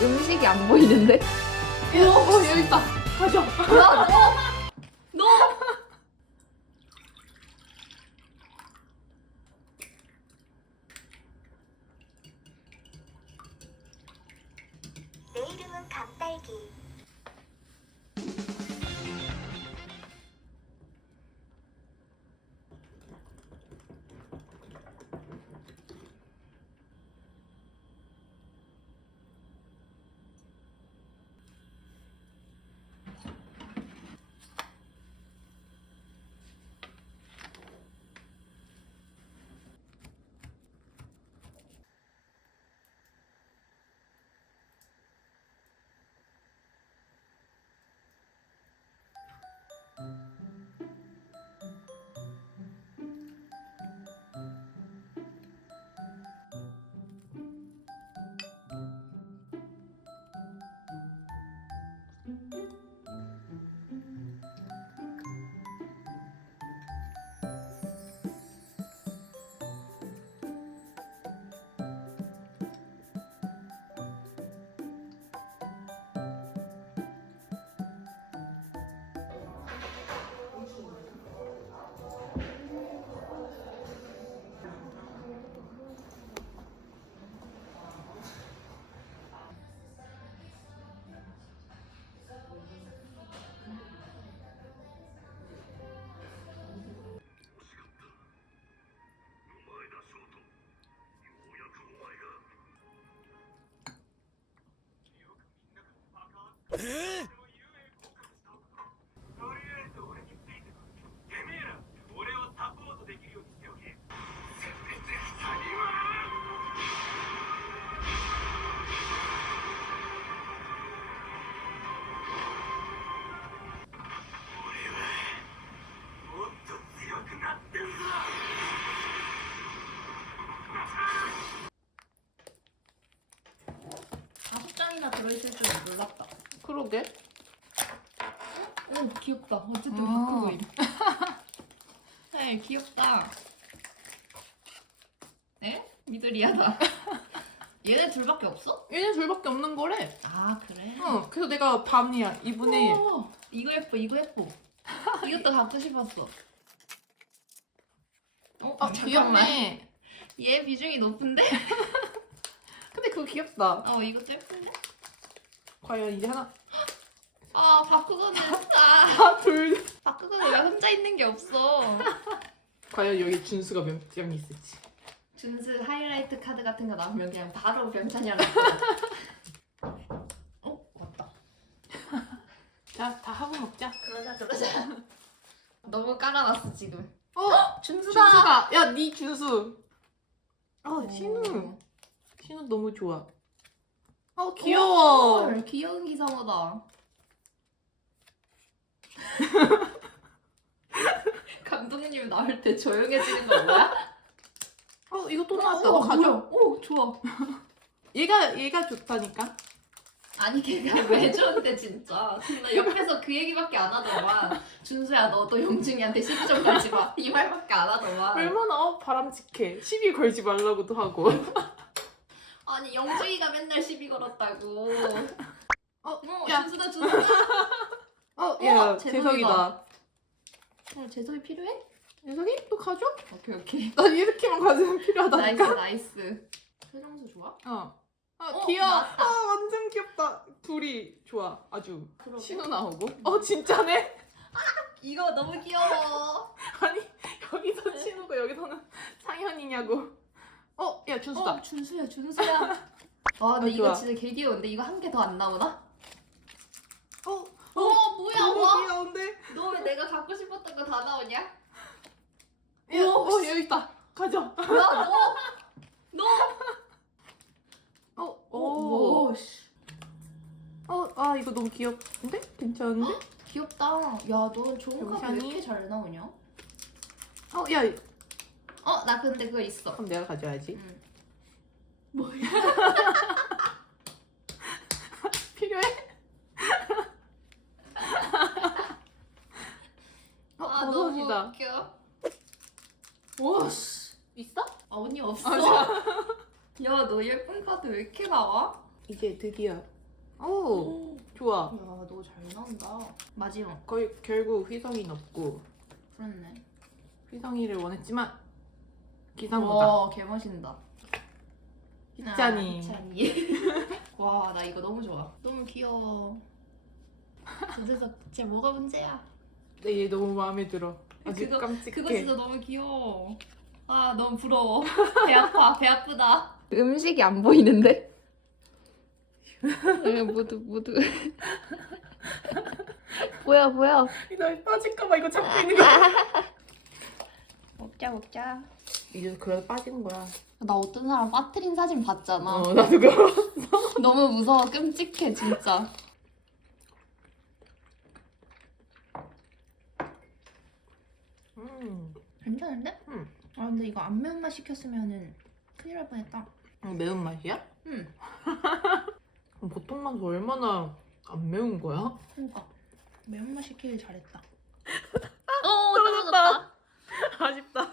음식이 안 보이는데? 어, 어 여기 있다. 가져. 야, 너! 너! 내 이름은 감딸기. 다섯 장이나 들어있을 줄 몰랐다. 그러게. 오, 귀엽다. 어쨌든 아. 바꾸고 보임. 네, 귀엽다. 네? 미들이야다. 얘네 둘밖에 없어? 얘네 둘밖에 없는 거래. 아, 그래? 어. 그래서 내가 밤이야. 이분이 오, 이거 예뻐, 이거 예뻐. 이것도 갖고 싶었어. 어, 아 귀엽네. 얘 비중이 높은데? 근데 그거 귀엽다. 어, 이것도 예쁜데? 과연 이제 하나. 아, 바꾸고는, 아, 아 둘. 바꾸고는 왜 혼자 있는 게 없어? 과연 여기 준수가 몇 장이 있을지. 준스 하이라이트 카드 같은 거 나오면 그냥 바로 병찬이랑 어? 왔다. 자, 다 하고 먹자. 그러자, 그러자. 너무 깔아놨어, 지금. 어, 준수다! 준수다. 야, 니 준수. 어, 신우. 오. 신우 너무 좋아. 어, 귀여워. 헐, 귀여운 기상어다. 감독님 나올 때 조용해지는 거 뭐야? 어, 이거 또 나왔다. 어, 너 가져. 뭐야? 오, 좋아. 얘가 얘가 좋다니까. 아니 걔가 왜 좋은데 진짜. 나 옆에서 그 얘기밖에 안 하더만. 준수야 너도 용중이한테 시비 좀 걸지 마. 이 말밖에 안 하더만. 얼마나 어, 바람직해. 시비 걸지 말라고도 하고. 아니 영중이가 맨날 시비 걸었다고. 어, 어, 야. 준수다 준수다. 어, 야, 재석이다. 재석이다. 어, 재석이 필요해? 재석이 또 가져? 오케이 오케이. 난 이렇게만 가지면 나이스 필요하다니까. 나이스. 표정수 좋아? 어. 아, 어, 귀여워. 나왔다. 아, 완전 귀엽다. 둘이 좋아. 아주. 그러게. 신우 나오고. 어, 진짜네. 이거 너무 귀여워. 아니, 여기서 신우고 여기서는 상현이냐고. 어, 야, 준수다. 어, 준수야 준수야. 와 근데 어, 이거 좋아. 진짜 개 귀여운데 이거 한 개 더 안 나오나? 어, 어 뭐야 너무 와? 귀여운데? 너 왜 내가 갖고 싶었던 거 다 나오냐? 야, 오, 어, 여기 있다. 가져. 뭐야 너? 너? 어, 오. 오, 씨. 어, 아, 이거 너무 귀엽는데? 괜찮은데? 귀엽다. 야, 너 좋은 카드 왜? 이렇게 잘 나오냐? 어, 야, 어, 나 근데 그거 있어. 그럼 내가 가져야지. 응. 뭐야? 필요해? 어, 아, 너무 버섯이다. 웃겨. 와, 씨. 있어? 아, 언니 없어. 아, 야, 너 예쁜 카드 왜 이렇게 나와? 이제 드디어. 오 좋아. 야 너 잘 나온다. 마지막. 거의 결국 휘성이 넣고 그렇네. 휘성이를 원했지만 기상보다. 와 개멋있다. 희찬이. 희찬이. 와 나 이거 너무 좋아. 너무 귀여워. 도대체 진짜 뭐가 문제야? 네, 얘 너무 마음에 들어. 아주 그거- 깜찍해. 그거 진짜 너무 귀여워. 아 너무 부러워. 배 아파. 배 아프다. 음식이 안 보이는데? 네, 모두 모두. 뭐야 뭐야. 이거 빠질까봐 이거 잡고 있는 거. 먹자 먹자. 이제 그래도 빠지는 거야. 나 어떤 사람 빠트린 사진 봤잖아. 어 나도 그거. 너무 무서워. 끔찍해 진짜. 음. 괜찮은데? 응. 아 근데 이거 안 매운맛 시켰으면은 큰일 날 뻔했다. 매운 맛이야? 응. 그럼 보통 맛은 얼마나 안 매운 거야? 그러니까 매운맛 시키길 잘했다. 떨어졌다. 아쉽다.